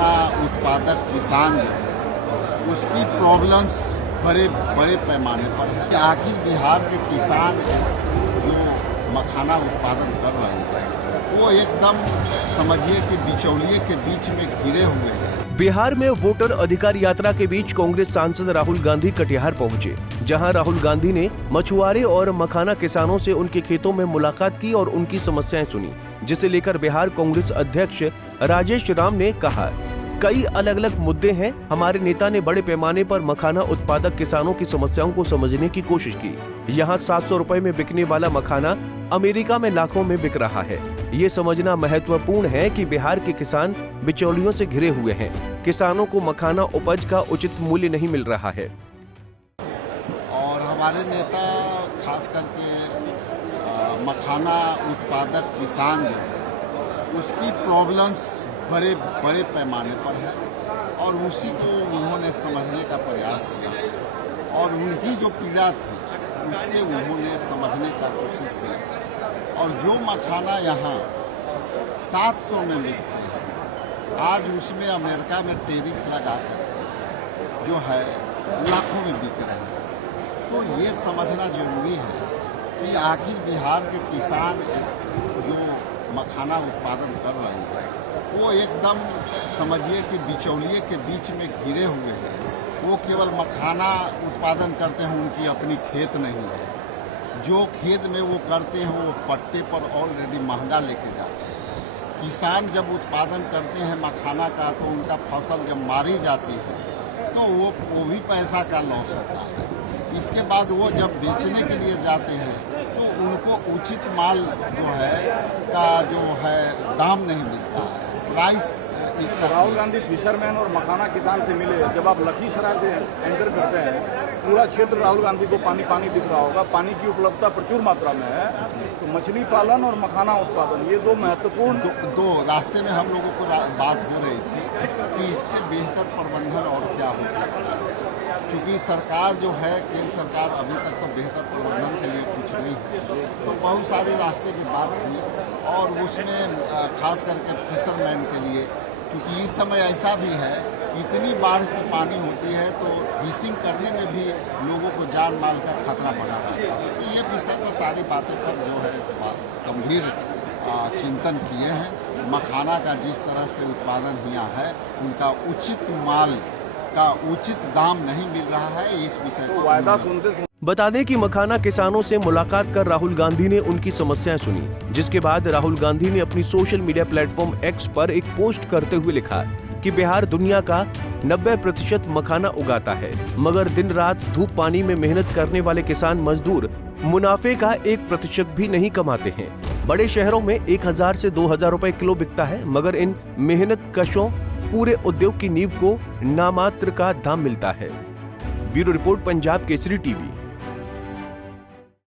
मखाना उत्पादक किसान जो है उसकी प्रॉब्लम्स बड़े पैमाने पर है। आखिर बिहार के किसान जो मखाना उत्पादन कर रहे हैं वो एकदम समझिए कि बिचौलिए के बीच में घिरे हुए हैं। बिहार में वोटर अधिकार यात्रा के बीच कांग्रेस सांसद राहुल गांधी कटिहार पहुंचे, जहां राहुल गांधी ने मछुआरे और मखाना किसानों से उनके खेतों में मुलाकात की और उनकी समस्याएं सुनी, जिसे लेकर बिहार कांग्रेस अध्यक्ष राजेश राम ने कहा, कई अलग अलग मुद्दे हैं। हमारे नेता ने बड़े पैमाने पर मखाना उत्पादक किसानों की समस्याओं को समझने की कोशिश की। यहाँ 700 रुपए में बिकने वाला मखाना अमेरिका में लाखों में बिक रहा है। ये समझना महत्वपूर्ण है कि बिहार के किसान बिचौलियों से घिरे हुए हैं। किसानों को मखाना उपज का उचित मूल्य नहीं मिल रहा है। और हमारे नेता खास करके मखाना उत्पादक किसान जो है उसकी प्रॉब्लम्स बड़े पैमाने पर है और उसी को उन्होंने समझने का प्रयास किया और उनकी जो पीड़ा थी उससे उन्होंने समझने का कोशिश किया। और जो मखाना यहाँ 700 में बिकती है, आज उसमें अमेरिका में टैरिफ लगा कर जो है लाखों में बिक रहे हैं। तो ये समझना जरूरी है कि आखिर बिहार के किसान जो मखाना उत्पादन कर रहे हैं वो एकदम समझिए कि बिचौलिए के बीच में घिरे हुए हैं। वो केवल मखाना उत्पादन करते हैं, उनकी अपनी खेत नहीं है। जो खेत में वो करते हैं वो पट्टे पर ऑलरेडी महंगा लेके जाते हैं। किसान जब उत्पादन करते हैं मखाना का तो उनका फसल जब मारी जाती है तो वो भी पैसा का लॉस होता है। इसके बाद वो जब बेचने के लिए जाते हैं तो उनको उचित माल जो है का जो है दाम नहीं मिलता है, प्राइस इसका। राहुल गांधी फिशरमैन और मखाना किसान से मिले। जब आप लखीसराय से एंटर करते हैं, पूरा क्षेत्र राहुल गांधी को पानी दिख रहा होगा। पानी की उपलब्धता प्रचुर मात्रा में है। तो मछली पालन और मखाना उत्पादन ये दो महत्वपूर्ण दो रास्ते में हम लोगों को बात हो रही थी कि इससे बेहतर प्रबंधन और क्या हो सकता है। चूँकि सरकार जो है केंद्र सरकार अभी तक तो बेहतर प्रबंधन के लिए कुछ नहीं है, तो बहुत सारे रास्ते की बात हुई और उसमें खास करके फिशरमैन के लिए, क्योंकि इस समय ऐसा भी है इतनी बाढ़ की पानी होती है तो फिशिंग करने में भी लोगों को जान माल का खतरा बढ़ा रहता है। तो ये विषय में सारी बातें पर जो है गंभीर चिंतन किए हैं। मखाना का जिस तरह से उत्पादन हुआ है उनका उचित माल का उचित दाम नहीं मिल रहा है, इस विषय पर वायदा सुनते। बता दें कि मखाना किसानों से मुलाकात कर राहुल गांधी ने उनकी समस्याएं सुनी, जिसके बाद राहुल गांधी ने अपनी सोशल मीडिया प्लेटफॉर्म एक्स पर एक पोस्ट करते हुए लिखा कि बिहार दुनिया का 90% मखाना उगाता है, मगर दिन रात धूप पानी में मेहनत करने वाले किसान मजदूर मुनाफे का 1% भी नहीं कमाते हैं। बड़े शहरों में 1000 से 2000 रुपए किलो बिकता है, मगर इन मेहनत कशों पूरे उद्योग की नींव को नामात्र का दाम मिलता है। Bureau report, Punjab Kesari TV.